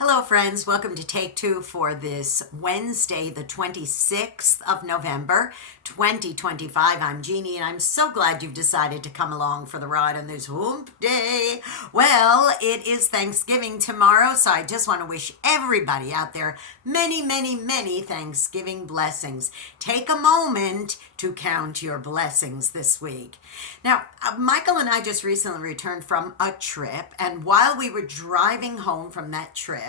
Hello, friends. Welcome to Take Two for this Wednesday, the 26th of November, 2025. I'm Jeannie, and I'm so glad you've decided to come along for the ride on this hump day. Well, it is Thanksgiving tomorrow, so I just want to wish everybody out there many, many, many Thanksgiving blessings. Take a moment to count your blessings this week. Now, Michael and I just recently returned from a trip, and while we were driving home from that trip,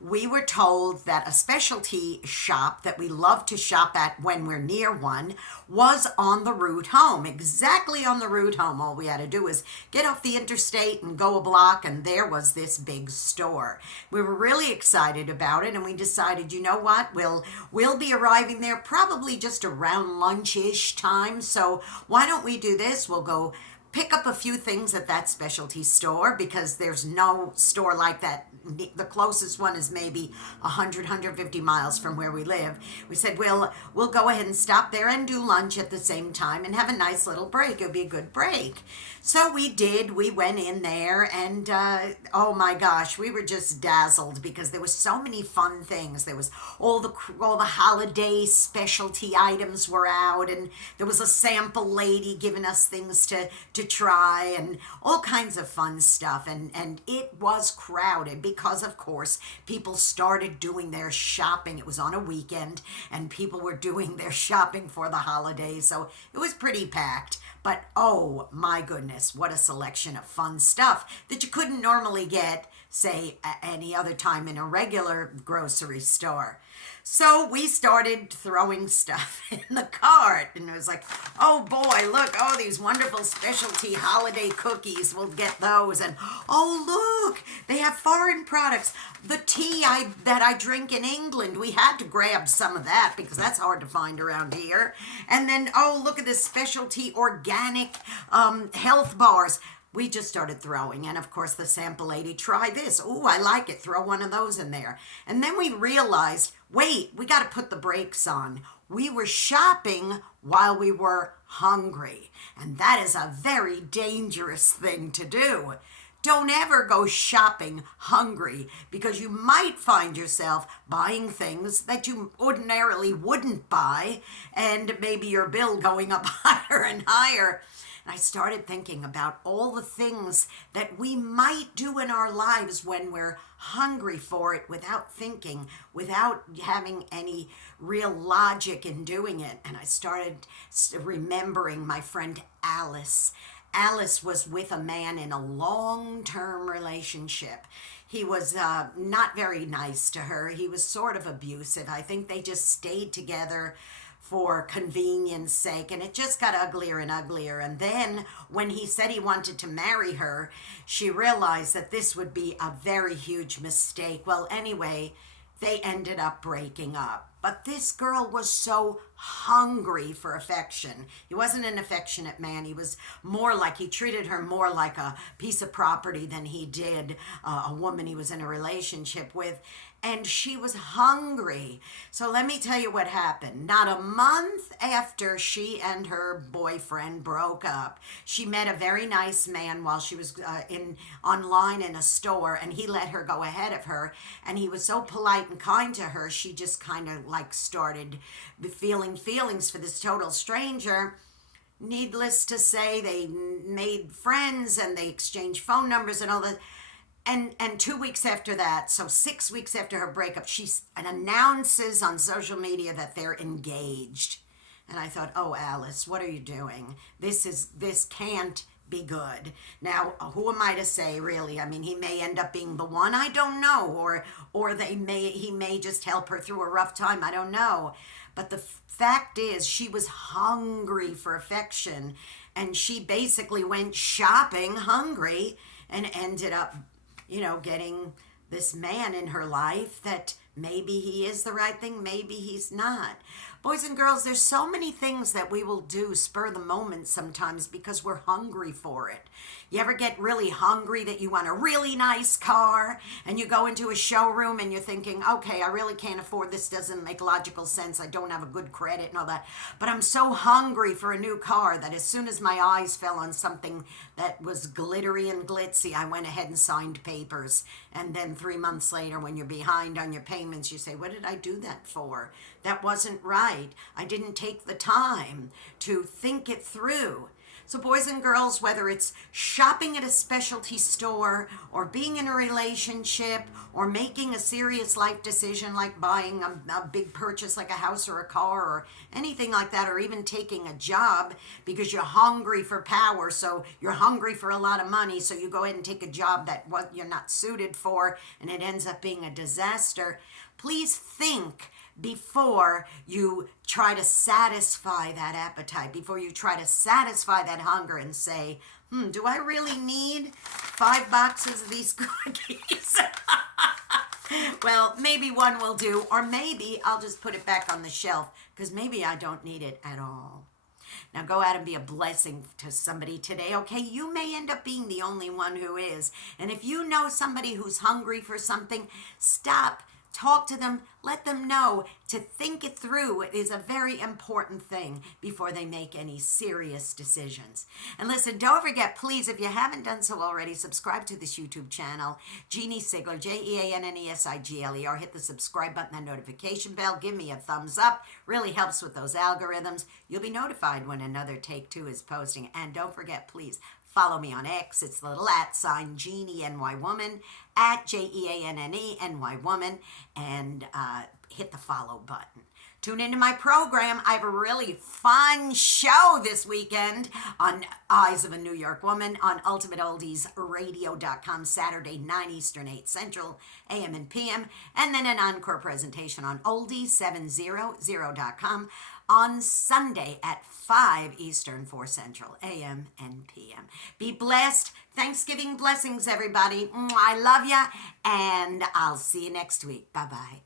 we were told that a specialty shop that we love to shop at when we're near one was on the route home, exactly on the route home. All we had to do was get off the interstate and go a block, and there was this big store. We were really excited about it, and we decided, you know what, we'll be arriving there probably just around lunch-ish time, so why don't we do this? We'll go pick up a few things at that specialty store because there's no store like that. The closest one is maybe 150 miles from where we live. We said, we'll go ahead and stop there and do lunch at the same time and have a nice little break. It'll be a good break. So we did. We went in there and oh my gosh, we were just dazzled because there was so many fun things. There was all the holiday specialty items were out, and there was a sample lady giving us things to try and all kinds of fun stuff, and it was crowded because of course people started doing their shopping. It was on a weekend and people were doing their shopping for the holidays, so it was pretty packed. But oh my goodness, what a selection of fun stuff that you couldn't normally get, say, any other time in a regular grocery store. So we started throwing stuff in the cart, and it was like, oh boy, look, oh, these wonderful specialty holiday cookies, we'll get those. And oh, look, they have foreign products. The tea that I drink in England, we had to grab some of that because that's hard to find around here. And then, oh, look at this specialty organic health bars. We just started throwing, and of course the sample lady, try this. Oh, I like it. Throw one of those in there. And then we realized, wait, we got to put the brakes on. We were shopping while we were hungry, and that is a very dangerous thing to do. Don't ever go shopping hungry because you might find yourself buying things that you ordinarily wouldn't buy, and maybe your bill going up higher and higher. I started thinking about all the things that we might do in our lives when we're hungry for it without thinking, without having any real logic in doing it. And I started remembering my friend Alice. Alice was with a man in a long-term relationship. He was not very nice to her. He was sort of abusive. I think they just stayed together for convenience sake, and it just got uglier and uglier. And then when he said he wanted to marry her, she realized that this would be a very huge mistake. Well, anyway, they ended up breaking up. But this girl was so hungry for affection. He wasn't an affectionate man. He was more like, he treated her more like a piece of property than he did a woman he was in a relationship with. And she was hungry. So let me tell you what happened. Not a month after she and her boyfriend broke up, she met a very nice man while she was online in a store, and he let her go ahead of her. And he was so polite and kind to her, she just kind of like started feeling feelings for this total stranger. Needless to say, they made friends and they exchanged phone numbers and all that. And 2 weeks after that, so 6 weeks after her breakup, she announces on social media that they're engaged. And I thought, oh, Alice, what are you doing? This can't be good. Now, who am I to say, really? I mean, he may end up being the one. I don't know. Or he may just help her through a rough time. I don't know. But the fact is, she was hungry for affection, and she basically went shopping hungry and ended up getting this man in her life that Maybe he is the right thing, maybe he's not. Boys and girls, there's so many things that we will do spur the moment sometimes because we're hungry for it. You ever get really hungry that you want a really nice car and you go into a showroom and you're thinking, okay, I really can't afford this, doesn't make logical sense, I don't have a good credit and all that, but I'm so hungry for a new car that as soon as my eyes fell on something that was glittery and glitzy, I went ahead and signed papers. And then 3 months later, when you're behind on your payments, you say, what did I do that for? That wasn't right. I didn't take the time to think it through. So boys and girls, whether it's shopping at a specialty store or being in a relationship or making a serious life decision like buying a big purchase like a house or a car or anything like that, or even taking a job because you're hungry for power, so you're hungry for a lot of money, so you go ahead and take a job that what you're not suited for and it ends up being a disaster. Please think before you try to satisfy that appetite, before you try to satisfy that hunger and say, do I really need 5 boxes of these cookies? Well, maybe one will do, or maybe I'll just put it back on the shelf because maybe I don't need it at all. Now go out and be a blessing to somebody today, okay? You may end up being the only one who is. And if you know somebody who's hungry for something, stop. Talk to them, let them know to think it through. It is a very important thing before they make any serious decisions. And listen, don't forget, please, if you haven't done so already, subscribe to this YouTube channel, Jeanne Sigler, Jeanne Sigler. Hit the subscribe button and notification bell. Give me a thumbs up. Really helps with those algorithms. You'll be notified when another Take Two is posting. And don't forget, please, follow me on X. It's the little @ Jeanne NY Woman, @JEANNE NY Woman, and hit the follow button. Tune into my program. I have a really fun show this weekend on Eyes of a New York Woman on UltimateOldiesRadio.com, Saturday, 9 Eastern, 8 Central, AM and PM, and then an encore presentation on Oldies700.com on Sunday at 5 Eastern, 4 Central, AM and PM. Be blessed. Thanksgiving blessings, everybody. I love ya, and I'll see you next week. Bye-bye.